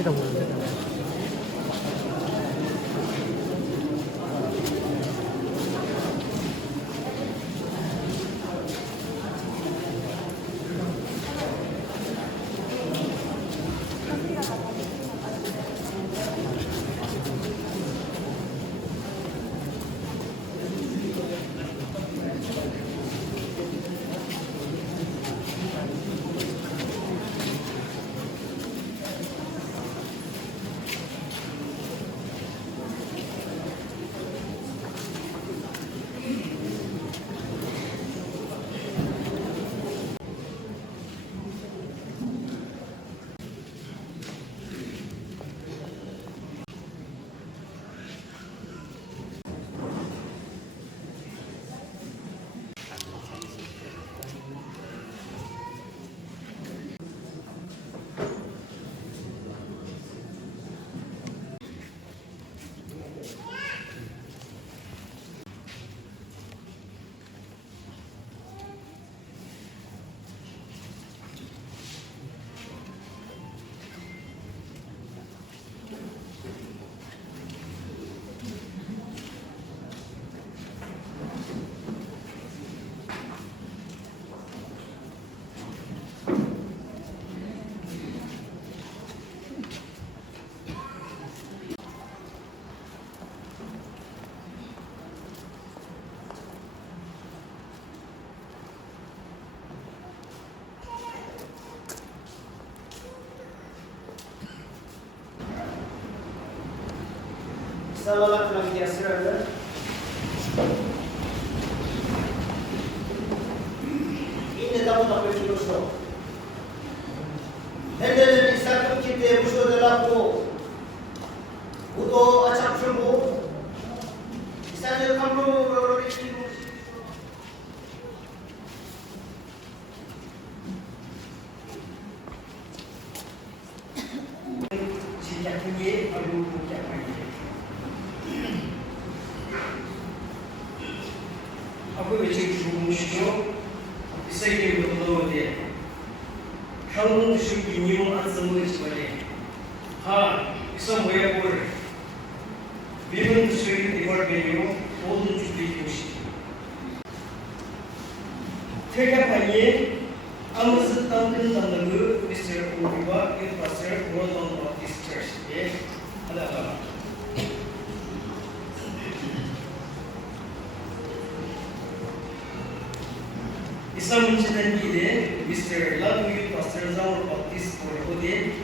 여기다 보는데. Selamat pagi saudara. Ini tamu tak bersyukur. Hendak disahkan kita bersyukur dalam untuk acak sembuh. Disahkan kamu berorang ini. Sejak ini baru sejak pagi. Aku 외칠 주무시죠. 이세계 모두에 한국 주 인용 안성을 지원해. 하 이성 외부를 미분 수익 이걸 매요 모든 주비 교시. 태가파이에 아무스 땅큰 단다그 미스터 오비와 이파스를 로던 바티스트 처치에 하다가 Islam mencintai dia, Mr. Ladwi Pastor Zawar Baptist Borode,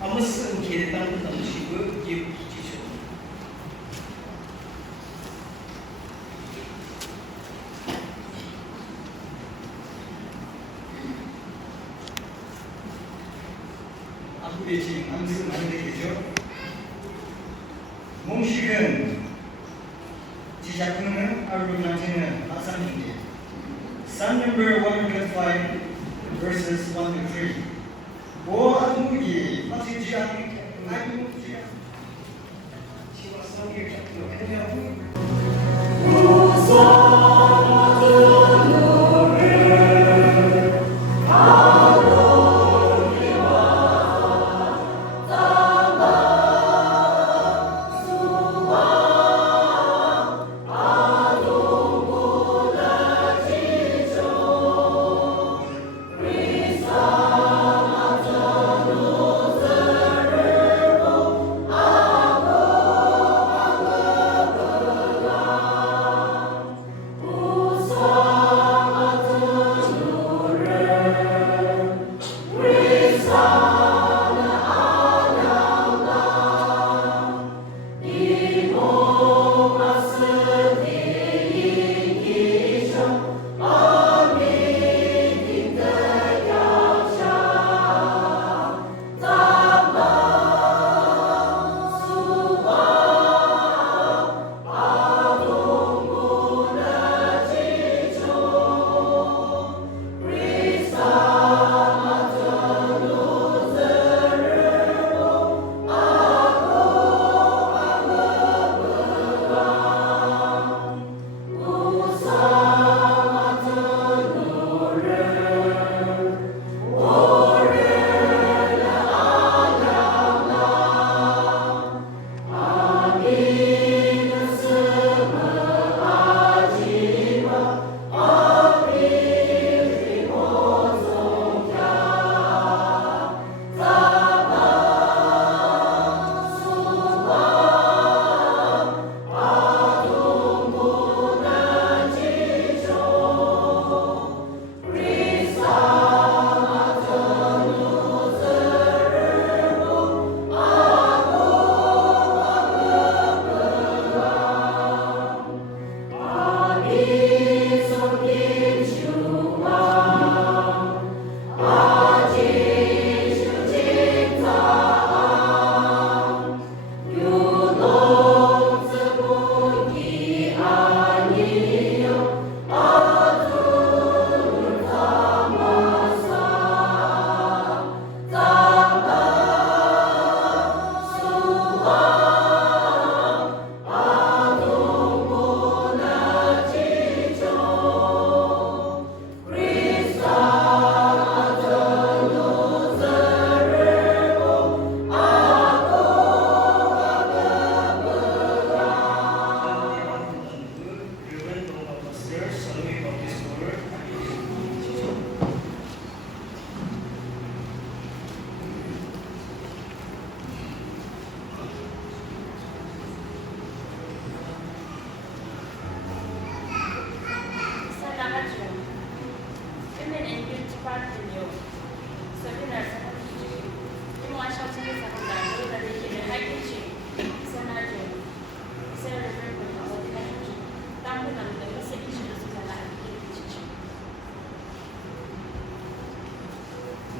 amas mungkin tamu tamu siapa gift cicu. Aku beci, ambil mana dekijo. Mungkin jijaknya arun nantinya asal ini. Psalm number 105, verses 1 to 3. 뭐하는지 마치지 않는 나이무지 지와성의 작용하며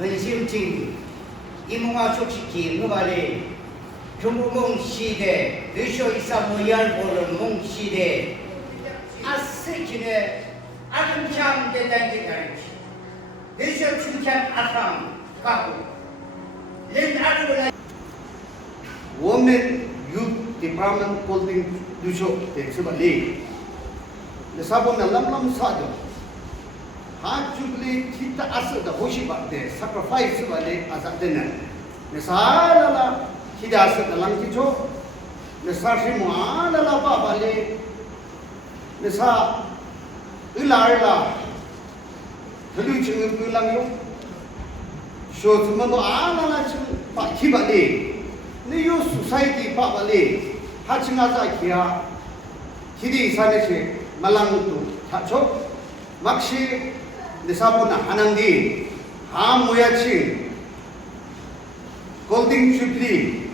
本心经이몽아 족시키 누가리 교무몽 시대 느쇼 이사모열 보는 몽 시대 아스키네 아름창 대단지가리 느쇼 춘창 아상 가고 렌 아르라 我们 youth department holding dusho te sebali le sabon na lam sado ha jubli kita asa da hoshi ba de sacrifice sebali asa dena ne sala la kita asa da lang kicho ne sarshi mo ala la ba bale ne sa ila thelu chung ulang yo sho tsumando ala la chung pa kibali 네 요 소사이티 파발리 하칭하자 기야 기디 사네시 말랑도 타초 막시 네사보나 하낭디 하모야치 골딩 슈플리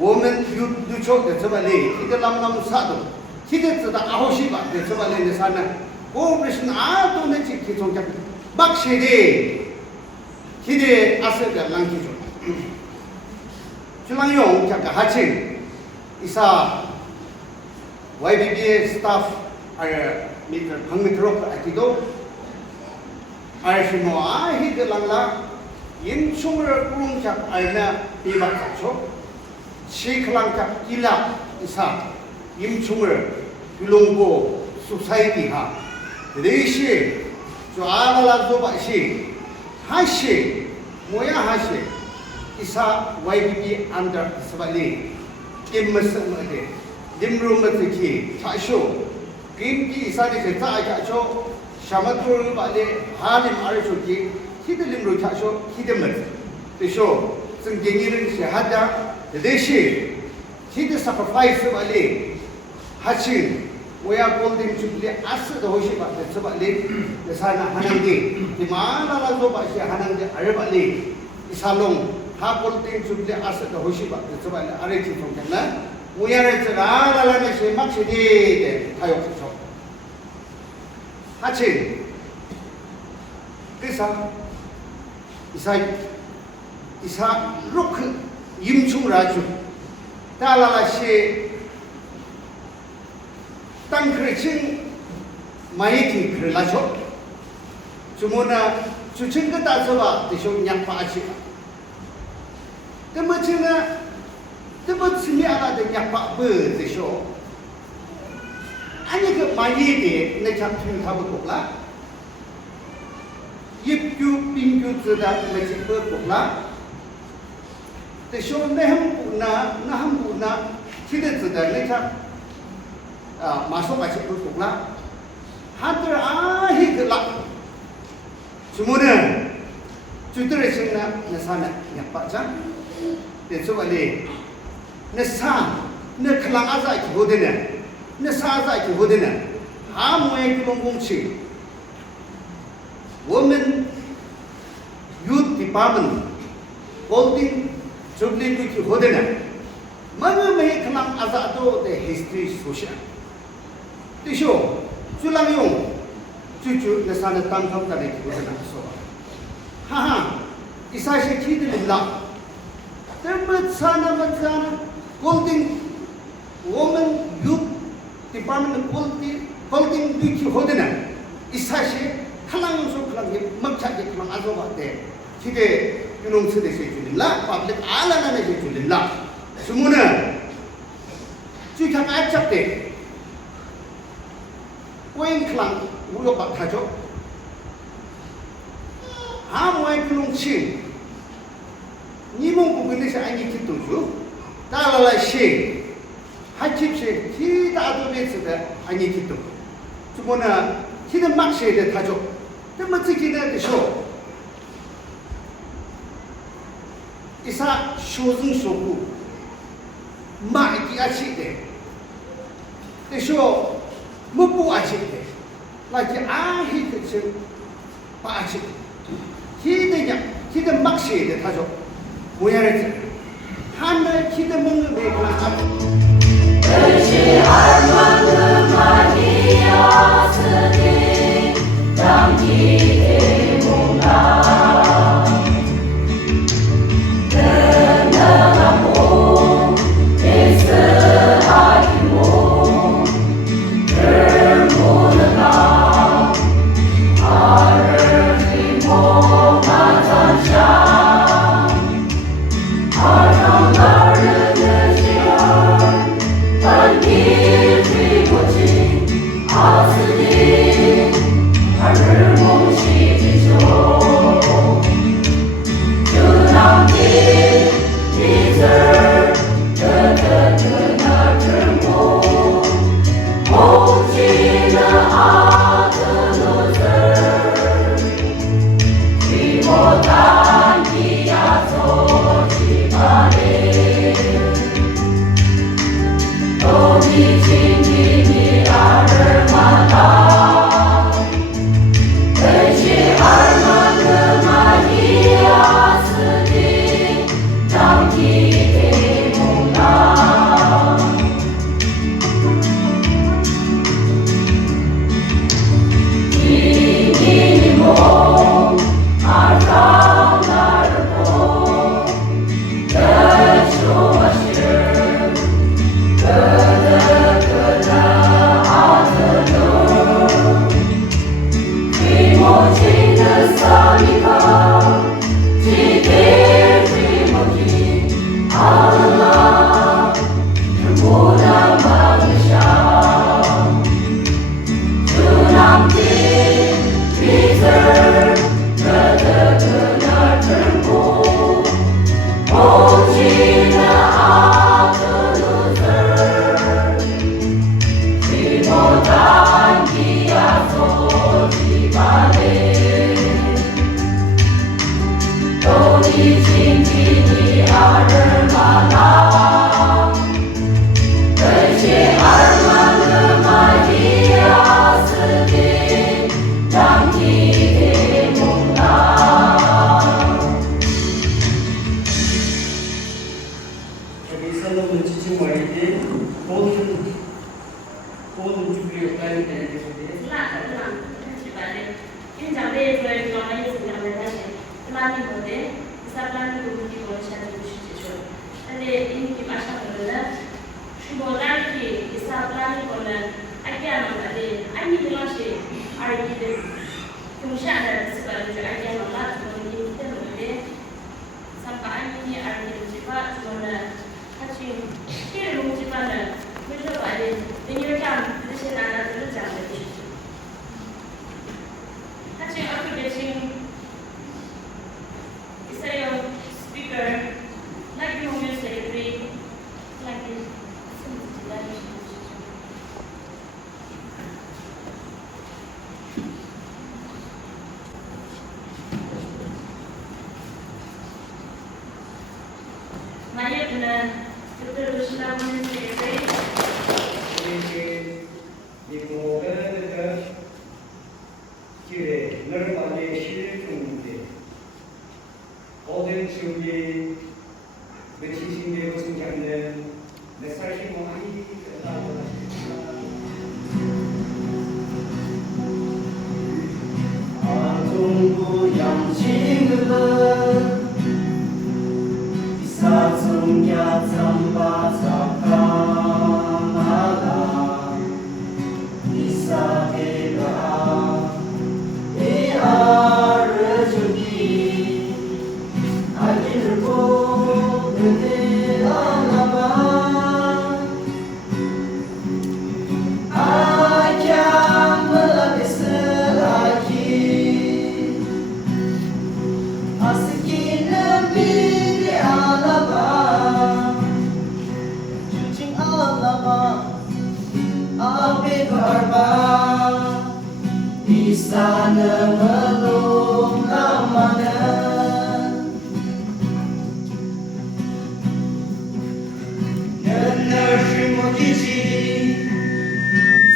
women youth ducho de sabali kide lamnam sadu kide tsada ahoshi ba de sabali ne sana o krishna a to ne chi ki chong jak bakshi de kide asga langki jo Chulangyong kaya hachin isa YBBA staff ay meter pangmitro atido ay simo ay hidalangla yin chumra kurung kya ay na ibak kacho shiklang kya ila isa yin chumra gulonggo society ha reishi jo alala zo ba shi hashi moya hashi isa YBB under sabali kimmasam ade dimrum matki chasho kimki isa de ta ja cho shamatru bale halim arsho ki hidelim ro chasho hidemat tesho singenirin shahada deshi hide sacrifice bale hachin moya golden chukle as the hoshi ba sabali desana hanangi dimana la zo ba shi hanangi arbali isalong 하볼팅 준비 아스도 호시바 저발 아래치 통했나 우야레 라라라네 시막시디 타요죠 하치 그사 이사 로크 임충라주 달라라시 땅크르칭 마이티 크르라죠 주모나 주친그 따서봐 대쇼 양파아치 temacina temacini ada dengan pak ber desho ane ke mayi de ne chap thun thab kokla yip kyu ping kyu zda me chip kokla desho ne ham puna chide zda ne chap masuk ba chip kokla hadir ahi gelak semua Cutre singna nasana nyapa jang Tetsubali nesa ne klang aza ki hodena nesa aza ki hodena ha moye ki longgongchi women youth department holding jubilee ki hodena manu me klang aza to the history social tisho chulang yong chuchu nasana tangkam ka ki hodena so ha isa she ki de la Tempat holding women youth department holding duty hodena isashi kalang so kalang magchage kalang azoba de kide yunong sede se julilla public alana ne se julilla sumuna chikang achapte koin kalang ulo ba thajo ha moy kulung chin 니몽 부분에서 아니 기도죠. 따라라 시 하칩시 기다도 메스다 아니 기도. 주보나 기는 막시에 타죠. 좀 찍기는 쇼. 이사 쇼승 쇼구 마이기 아치데. 쇼 못보 아치데. 라지 아히 그치 빠치. 기는 막시에 타죠. 모야를 하늘 기대 먹는 매그라 마리아 스니 장기의 몸나 여기 살로몬 지칭 말이지 모든 준비가 빨리 되는 것인데 모든 지역이 며칠씩 고생지 않는 몇 살씩 많이 아동부 양심은 이사종야 참바사카나라 이사게가 이아르주기 아기를 보는데 아나마 아캬물라 베스라기 아스키는 미리 알아봐 주칭 알아봐 아베 바르바 이사는 melum ramadan Nershimo kici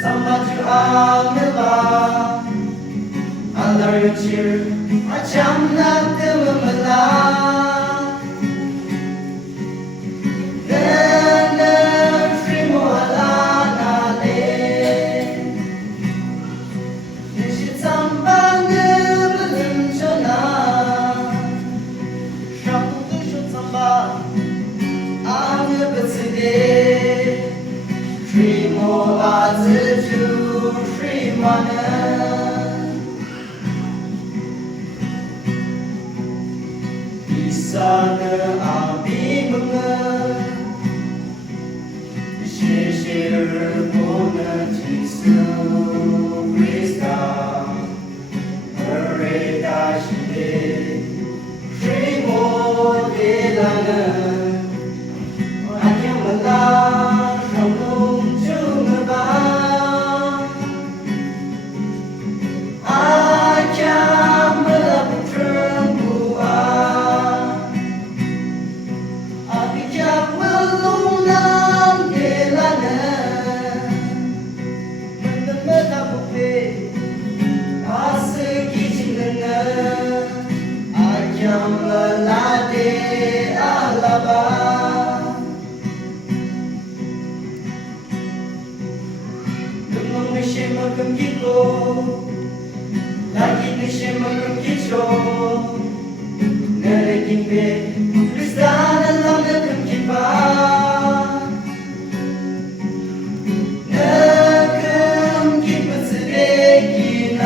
Sambaju amila Andar yuchir Acham natimamala Nershimo alanale 이사는 아비문은 실실을 보는 지수 그리스도 어레다시네 프리모데라는 안녕만다 성공중을 봐 아캬물라 부트릉구아 아비캬물롱남게라는 쉐만큼 깊고 나기는 쉐만큼 깊죠 너의 깊이 그리스도는 너만큼 깊어 너금 깊은 쓰레기나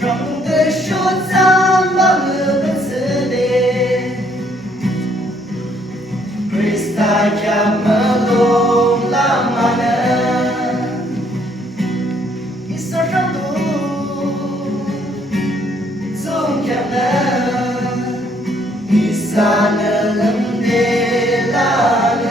성들 쇼참 마음은 쓰레 그리스도야말로 라마는 이서정도 송경은 이사는 데라는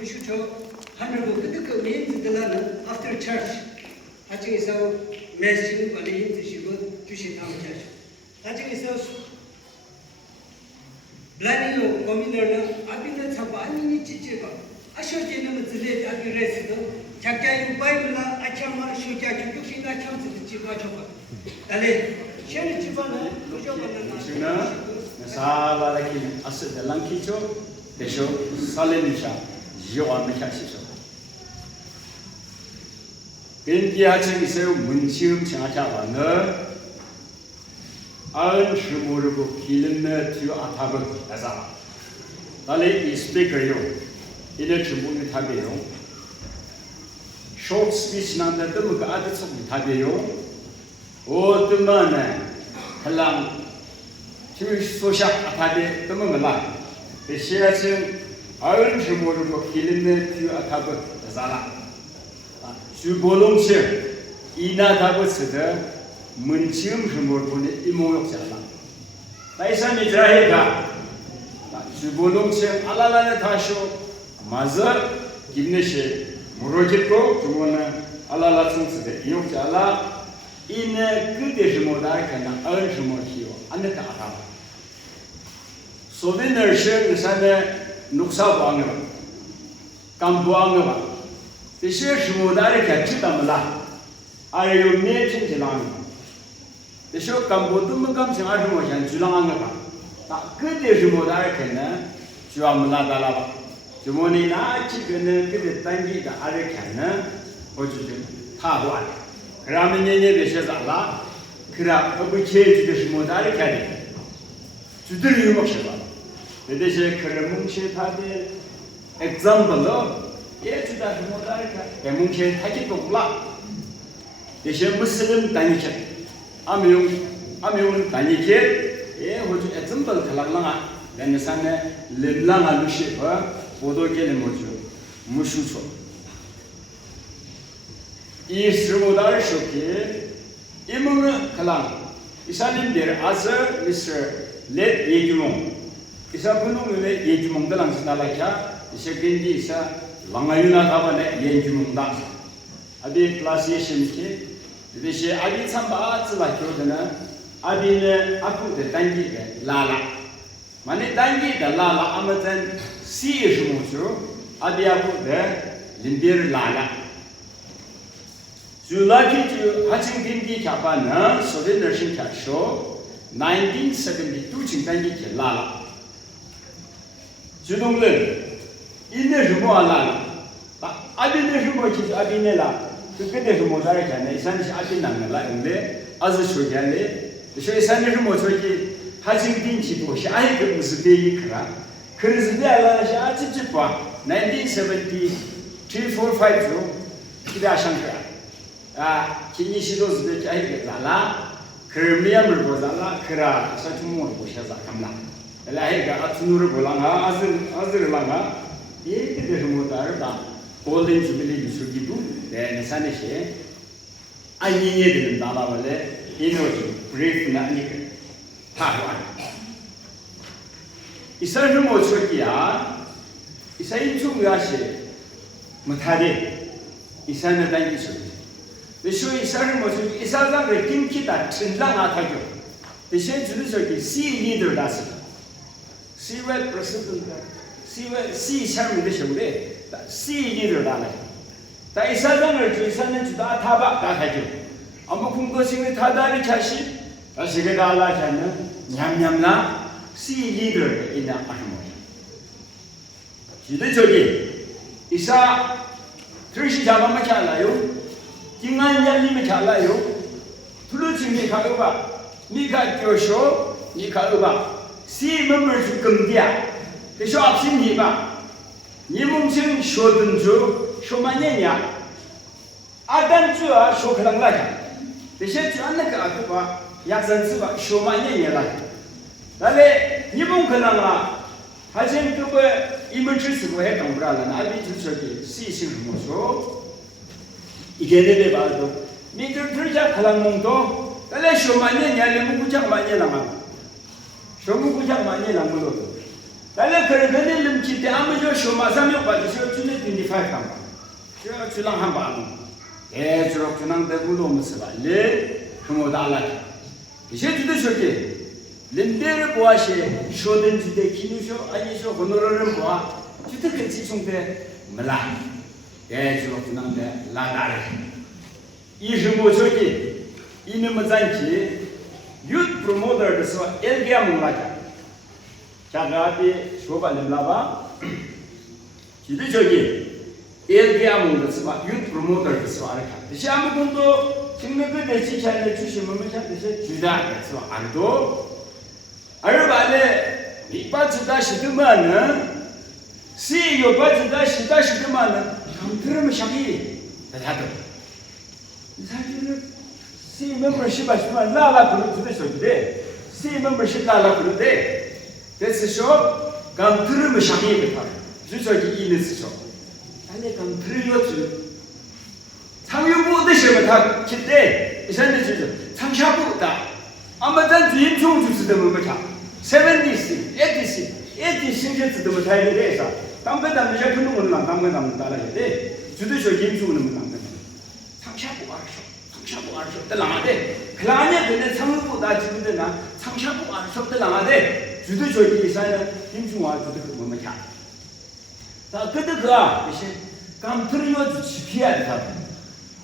We should have 100 after church. 나중에서 메시지 많이 힘드시고 주신 다음에 나중에서 블라니오 고민을 아비는 참 많이 지지고 아셔지는 것들에 아비 레스도 작가의 바이블나 아참마 쇼자 죽죽이나 참스 지고 저거 달래 셔리 집안은 로저만은 지금 살아라기 아스데 랑키죠 대쇼 살레미샤 지오아메샤시죠 벤기아층 있어요 문치음 청하자와는 아은 주모르고 길르네 뒤 아타브 가자 달래 이 스피커요 이래 주모르 타베요 쇼트 스피치 난데 뜸그 아드속 타베요 오뜨만에 할랑 소샥 아타베 뜸은라 대시아층 아은 주모르고 길르네 뒤 아타브 가자라 주보롱시 이나다버스드 문치음 주모르고는 이모욕자라 나이사미 드라헤가 주보롱시 알라라네 타쇼 마저 김네시 무로짓고 주모는 알라라 총스데 이욕자라 이네 그대 주모다 그나 아은 주모히요 안네가 아타 소베너시 산에 녹사방어 감부앙어 대시에 주모다를 같이담라 아유 메친지랑 대시에 감보도 감정아 주모한 줄랑한가 봐 그대 주모다를 같나 주암라달라 주모니나 지금은 그대 단기가 아래 같나 어주든 타관 그러면 얘네 베셔살라 그라 어부체 주대 주모다를 같네 주들 유목셔봐 대대시에 그런 뭉치 타데 example ये जुदा जुमोदार का एमुंचे थाकी तोला देशे मुस्लिम तानिचे आमियों तानिचे ये होजु एग्जांपल खलागलांगा देनसाने लेबलांगा लुशे बा बोदो गेले मोजु मुशुचो 이 스모다르 쇼케 이문은 칼랑 이사님들 아서 미스터 렛 예규몽 이사분홍의 예규몽들랑 지나라캬 이세겐디 이사 랑아유나 가바네 예규몽다 아비 클래시에이션키 이제 아비 참바 츠라교드나 아비네 아쿠데 단기게 라라 만에 단기게 라라 아무튼 시에주모죠 아비 아쿠데 린비르 라라 줄라키주 하징딘기 캬바나 소데너신 캬쇼 1972 징단기게 라라 주동은 이네 주모알라 아비네 주모치 아비네라 그때 주모자를 잖아 이산시 아비나나라 근데 아주 쇼게네 쇼이산네 주모초기 하징딘치 보시 아이 그 무슨 데이크라 그래서 내가 아직집 봐 1970 2450 기다샹크라 아 기니시도스데 아이 라라 그미야물 보자라 그라 사투모 보셔서 감나 라이가 아투누르 볼랑아 아즈르랑아 예그데 주모다르다 골든 주빌리 유수기도 네 산에시 아니니에 되는 나라벌레 이노지 브레이크나 아니게 타관 이사를 못 쳐기야 이사인 중요하시 못하리 이사는 당기죠 대쇼 이사를 못 쳐기 이사장을 김키다 천당아 타교 대쇼 주는 저기 C 리더라서 C외 프레시던트 C외 C 샤르미데 쇼데 C 리더라네 다 이사장을 주사는 주다 타바 다 타교 아무 궁거싱이 타다리 차시 다시게 달라잖아 냠냠나 C 리더 이나 아모이 지도 저기 이사 트리시 잡아마 잘라요 징안냐님이 잘라요 둘러진게 가요바 니가 교쇼 니 가요바 C member 주금디야 대쇼 앞신디바 니뭉신 쇼든주 쇼마냐냐 아단주아 쇼크랑라자 대쇼 주안나가 아그바 약산스바 쇼마냐냐라 달레 니뭉크랑라 하진 그거 이물질스고 했던 거라는 아비 주석이 시신 모소 이게 내내 봐도 니들 들자 칼랑몽도 달레 쇼마냐냐를 뭉구장 마냐랑아 쇼무구장 마냐랑 물어도 달레 그런 름치때 아무저 쇼마삼역 받으셔 주네 25 한바 저 줄랑 한바 대주로 그냥 대구도 없으면 래 그모도 알아요. 이제 주도 저기 렌데를 보아시 쇼든 주대 기누쇼 아니쇼 호노르는 보아 주도 같이 총대 몰라 대주로 그냥 대 라다르 이르모 저기 이놈의 잔치 youth promoter에서 엘기야 몰라자 자가비 쇼발렘 라바 주도 저기 엘기야 몰라서 youth promoter에서 알까 대시 아무분도 지금 그 대시 차례 주시면 대시 주다에서 알도 알바래 이빠지다 시드만은 CEO 빠지다 시다 시드만은 감들으면 샤기 다도 사실은 C membership 하시면 라라 그룹도 되는데 C membership 라라 그룹데 됐어 감들으면 샤기 다 주저기 이네스죠 아니 감들이었지 상유부 되시면 다 기대 이산데 주저 상샤부다 아마단 뒤인총 주스도 뭐 자. 70씩, 80씩, 80씩 주스도 뭐 타야 돼서. 담배담배 잘 푸는 거는 안 담배담배 따라야 돼. 주도쇼 임수는 뭐 담배. 상샤부 알쇼. 때랑하대. 그라냐 근데 상무보다 지금도 나 상샤부 알쇼 때랑하대. 주도쇼 이사는 임수와 주도 그 뭐뭐 자. 자, 그때 그가 이제 감트리어 주치 피해야 돼.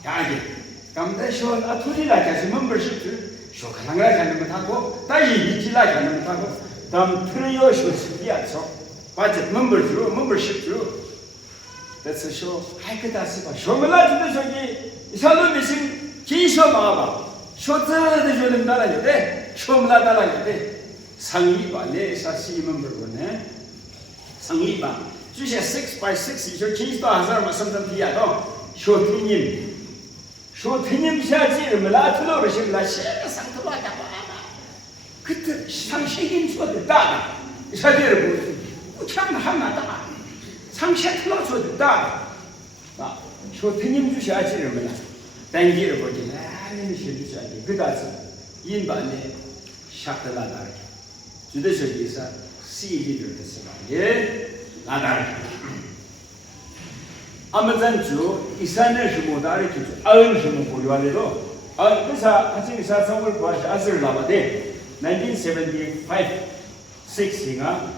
야게. 감대쇼 아토리라 가서 멤버십 쇼카랑라 가는 것 하고 다이 이지라 가는 것 하고 다음 트레이어 쇼스피아서 바제 멤버십 주 that's a show 하이크다스 봐 쇼글라 주도 저기 이사도 미신 기쇼 봐봐 쇼트를 주는 나라인데 쇼글라 나라인데 상위바 내사시 멤버네 상위바 주시 6x6 이저 기스도 하자 말씀드린 비야도 쇼트님 쇼트님 샤지 라트로를 실라 상토바다 그때 상식인 소득다 샤지를 보고 참 하나다 상식으로 소득다 아 쇼트님 주샤지를 몰라 땡기를 보지 아니 주샤지 그다서 인반에 샤클라다 주대셔기사 시리를 했어요 예 나다 아무튼주 이산의 주모다를 기주 아은 주모 보유하래도 그사 같이 이사 성을 보아시 아스를 나와대 1975 6인가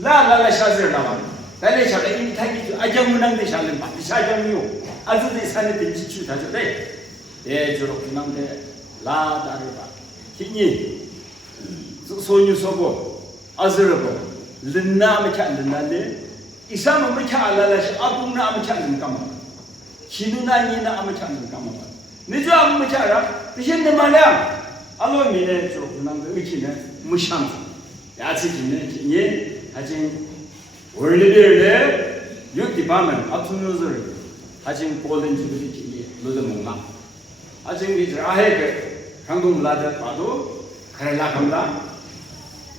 라라라 샤스를 나와 달래 샤가 이미 타기 아정문항대 샤는 바티 샤정이요 아주대 산에 든지추 다저대 대주로 군항대 라다르바 기니 소뉴 소보 아스르보 른나메차 른나데 이사는 뭐 잘라라시 아부나 아무 잘는 까마 기누나니나 아무 잘는 까마 니저 아무 잘아 대신에 말이야 알로미네 저 그냥 그 의지네 무샹 야치기네 예 아직 원래들에 육디 밤은 아투누들 아직 골든 주들이 기에 너도 뭔가 아직 이제 아해 그 강동 라다 봐도 그래라 감라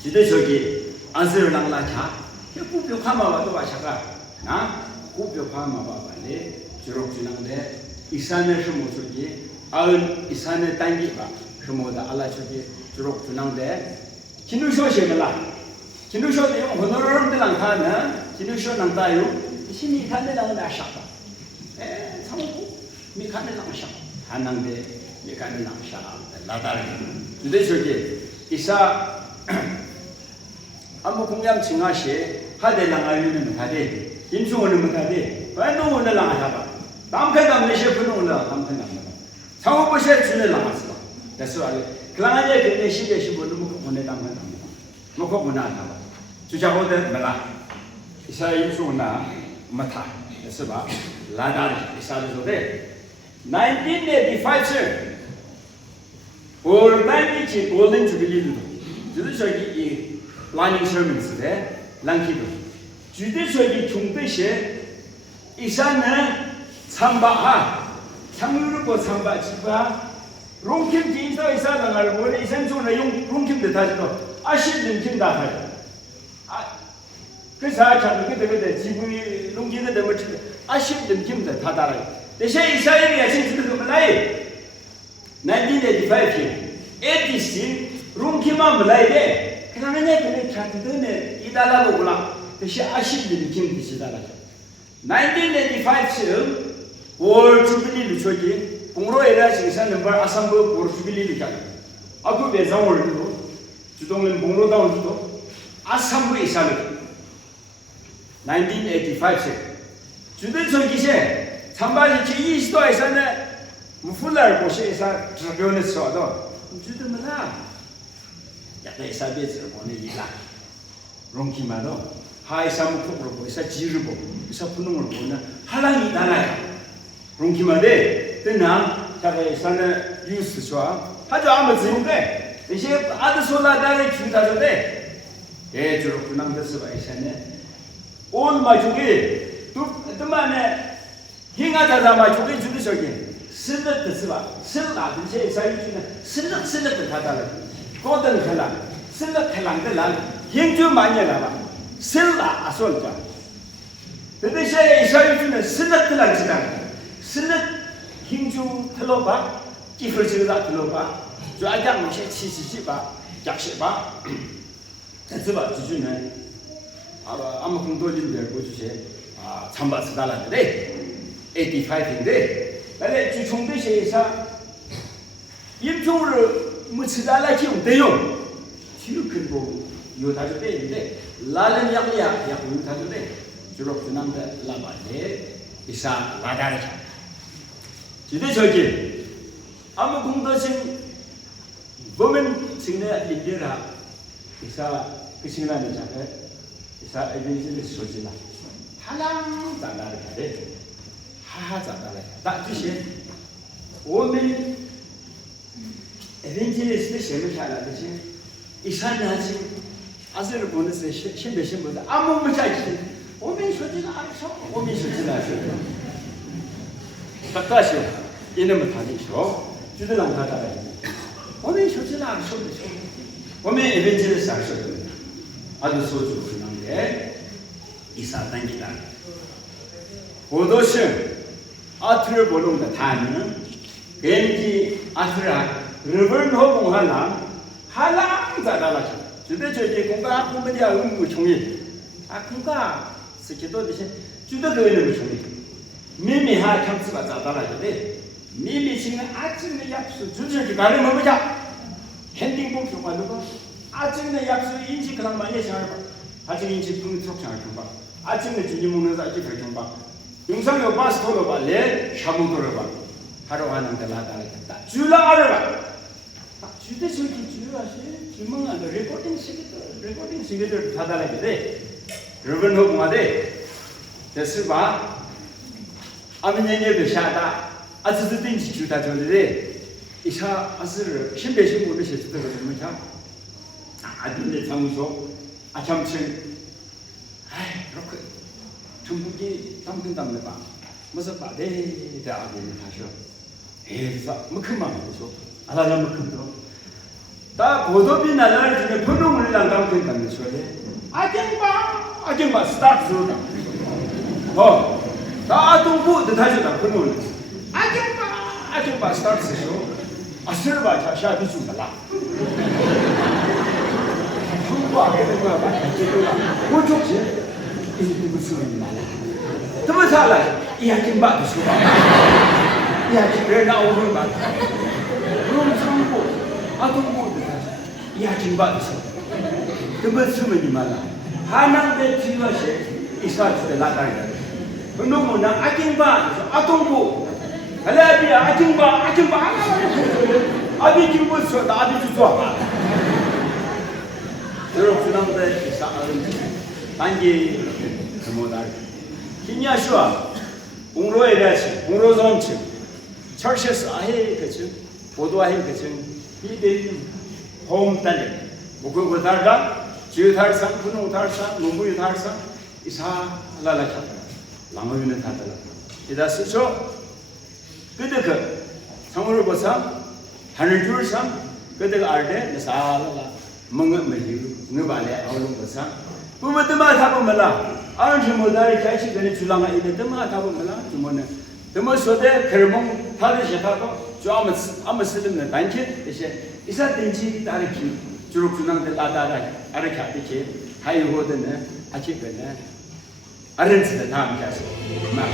지대 저기 안스를 낭라차 구표 파마와도 마찬가 나 구표 파마와발레 주록주낭데 이산의 수모주기 아은 이산의 단기가 수모다 알라주기 주록주낭데 기누쇼시멜라 기누쇼도 용 호노르름들랑 가는 기누쇼 낭다요 신이 간데랑 나샤다 에 상고 미간데랑 샤 한낭데 미간데랑 샤 라다르 근데 저기 이사 아무 공양 칭하시 하대랑 알리는 하대 임충원은 하대 반동원을 나가봐 남편도 내 셰프는 올라 남편도 상호보시에 주는 나갔어 그래서 알리 그랑아에 근데 시계 시보는 뭐 보내 담는 뭐 보나 나봐 주자고들 말라 이사 임충원나 마타 그래서 봐 라다르 이사도데 1985 올 나이치 골든 주빌리도 주도 저기 이 라닝 설명서에 랑키도 주대적인 중대시 이사는 삼바하 상유르고 삼바 지바 롱킴 진서 이사는 알고 이산 중에 용 롱킴도 다지도 아시는 김다 하죠 아 그래서 참 그때 지분이 롱킴도 되면 아시는 김도 다 달아요 대신 이사님이 아시는 그 말이 1985 80 롱킴만 말이데 그러면 내 차트는 이달라고 몰라. 대신 아시는 김 드시다라죠. 1985년 월 주빌리를 저기 봉로에라 지사 넘버 아삼부 보르 주빌리를 가 아그 배상월도 주동은 봉로다운도 아삼부 이사를 1985세 주된 저기세 참바지 제20도에서는 무풀날 곳에서 저변에서도 주든나 약간 이사베즈를 보내기라 롱키마도 하이사무 폭으로 보이사 지를 보고 이사 분홍을 보는 하랑이 나나요 롱키마데 뜨나 자가 이사는 유스 좋아 하죠 아무 지운데 이제 아드 솔라다를 주다는데 예 주로 군함에서 이사는 온 마족이 또 행하다다 마족이 주는 저기 슬럿드스바 슬라든지 이사유주는 슬럿 다달라 고든 헬라 슬럿 헬랑들랑 행주 많이 나와 슬라 아솔자 그대시에 이사유주는 슬럿들랑 지나 슬럿 행주 틀어봐 기술지가 틀어봐 좌장 무시 치시시바 약시바 됐어봐 주주는 아마 공도진들 보주세 참바스 달라는데 85인데 근데 주총대시에서 임종으로 무치달라 기용 대용 지금 그리고 요 다들 때인데 라는 약이야 약은 다들 때 주로 그남자 라바데 이사 라다르자 지대 저기 아무 공도신 보면 증내 리더라 이사 그 신나는 자가 이사 에비지를 소지나 하랑 자다르데 하하 자다르 다 주시 오늘 에벤젤리스트 셈을 잘하듯이 이사나지 아스를 보내서 신배신보다 아무 무자지 오면 소지나 알아서 오면 소지나 알아서 딱다시오 이놈을 다니시오 주들랑 다다라 오면 소지나 알아서 오면 에벤젤리스트 알아서 아주 소주로 그런데 이사 당기다 고도심 아트를 보는 다는 왠지 아트라 르번 호봉하나 하랑 자라라죠. 주대 저기 공가 공부디야 음구 총이 공가 스키도 대신 주대 그는 총이 미미하 참스가 자라라는데 미미 지금 아침에 약수 주저기 가는 뭐 보자 핸딩봉 교관도 아침에 약수 인지 그런 많이 생각해 봐. 아침 인지 풍속 생각해 봐. 아침에 주님 먹는 사지 그렇게 봐. 영상요 바스토로 발레 샤무도로 봐. 하루 하는 데 나다겠다. 줄라 알아라. 주대 저기 줄라시 주문한 레코딩 시기들 다 달라게 여러분 호공하되 됐을까? 아미네네 샤다 아스드든지 주다 전에 이사 아스를 신배신 분을 시켰던 거죠. 뭐죠? 아딘데 장소 아참층 이렇게 중국이 담근다면 봐. 무슨 바데 대학을 하셔. 에서 뭐 금방 하죠. 알아서 뭐 금도. 다 고도비 나라를 중에 분홍을 난다고 된다는 소리. 아경바 스타트로다. 다 동부 다시다 분홍을. 아경바 스타트로. 아스르바 자샤도 중달라. 중국하게 된 거야. 뭐 좋지? 이게 무슨 말이야? 더 살아. 이 아경바도 수가. 이 아경바 나오는 말. 그럼 상고. 아동보드 이야기받으셔. 그것 쓰면 이말라. 하나님의 지와시 이사주에 나타나요. 그놈은 아경바 아동보. 갈라비아 아경바 아비 김부서 나비 주소. 여러분 남들 이사하는 단기 그모달. 김야수와 공로에 대해서 공로선층 철시스 아해 그층 보도아해 그층 이들 홈단에 목욕을 달다 지우달상 분홍달상 농부유달상 이사 라라카 랑어유는 다달라 이다 쓰죠 그때 그 성으로 보상 하늘줄상 그때 알데 사라라 멍은 메히루 너발에 아울롱 보상 부모들만 답으면라 아는 모다리 자식 전에 줄랑아 이들만 답으면라 주모는 더 소대 결몽 다들 시작하고 저 아무 쓰는 단체 이제 이사 된지 다르기 주로 군항들 나다라 아르게 하듯이 하이호드는 아치거는 아른스는 다음 가서 막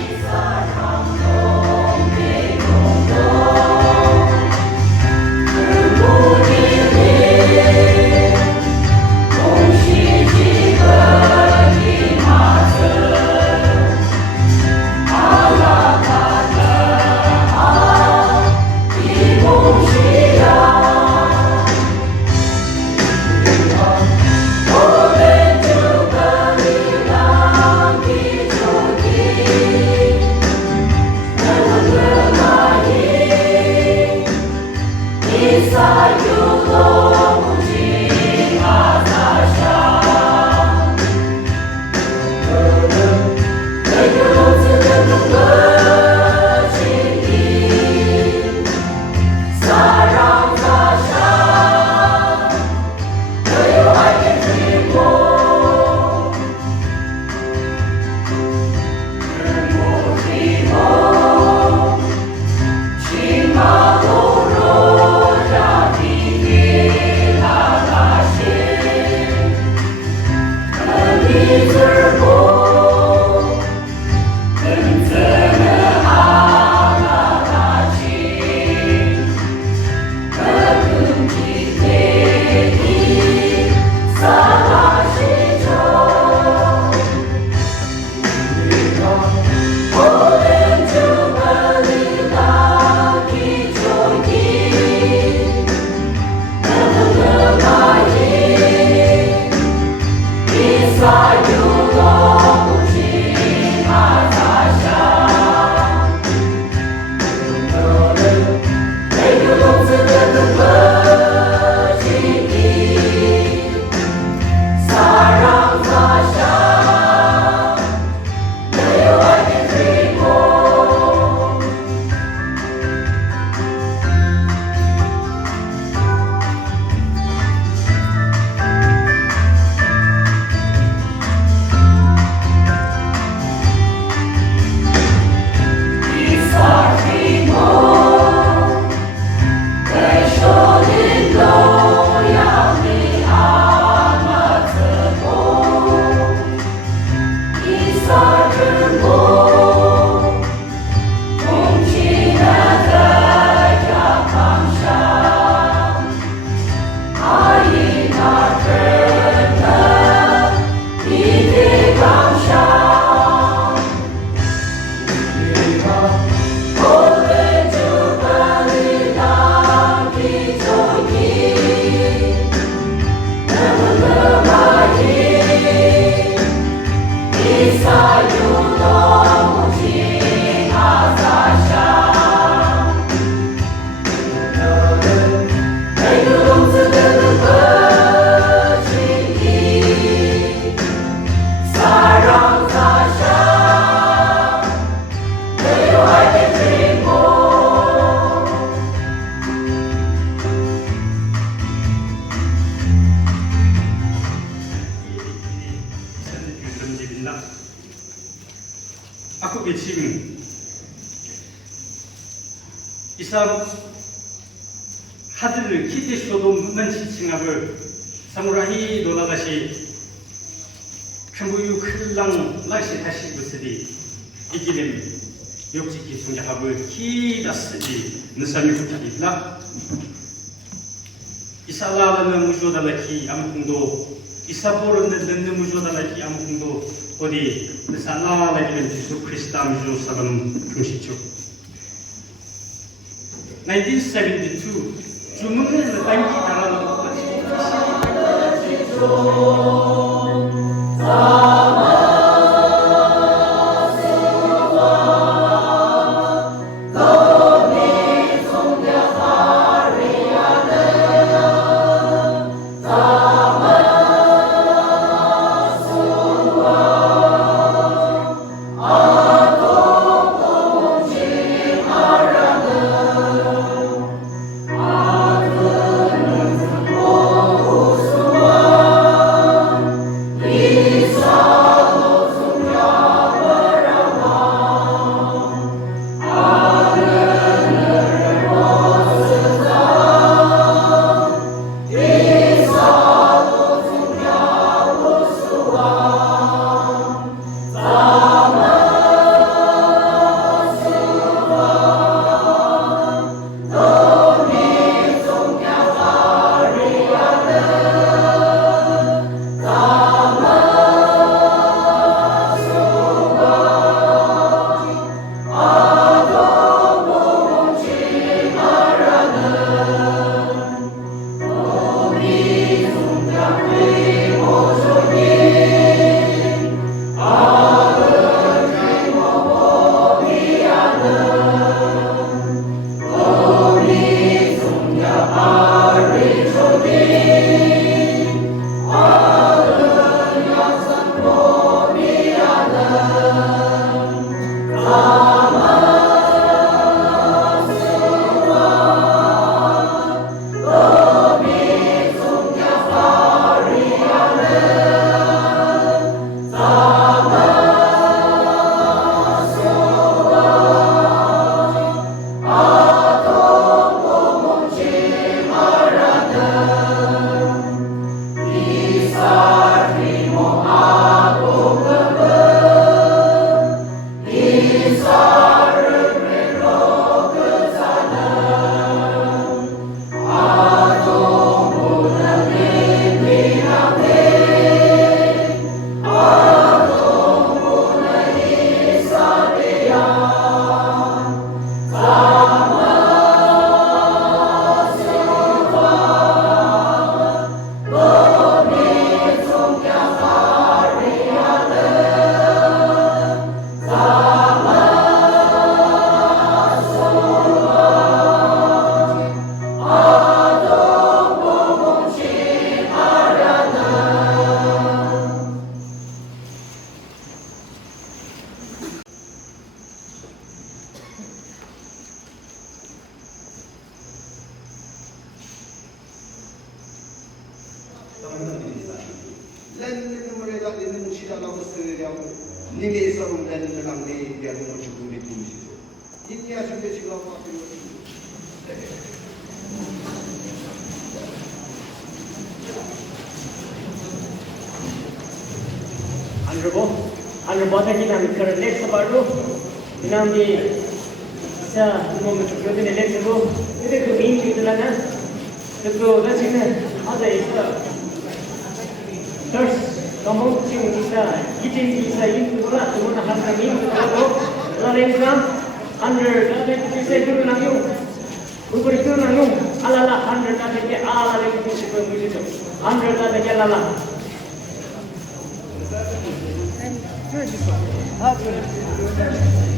이사 하드를 키티쇼도 문치칭합을 사무라히 노나다시 평부유 클랑 라시 다시 부스디 이기렘 역지기 송야합을 키다스디 느사미 부탁이라 이사라는 무조달라키 아무궁도 이사보르는 듣는 무조달라키 아무궁도 어디 느사나라이는 예수 크리스타 무조 사람 중시죠 1972 주문을 땅기 달아놓고 Honorable kita mikir next baru, nanti sa mau mencoba ni next baru, itu tu ini itu lah na, itu dah sini ada itu. Terus kamu cing kita, kita itu lah, tu mana hal kami itu lain kan, under kita dulu nangyong, ukur itu nangyong, ala under kita ala lagi kita begitu, under kita ala. 아, 그래.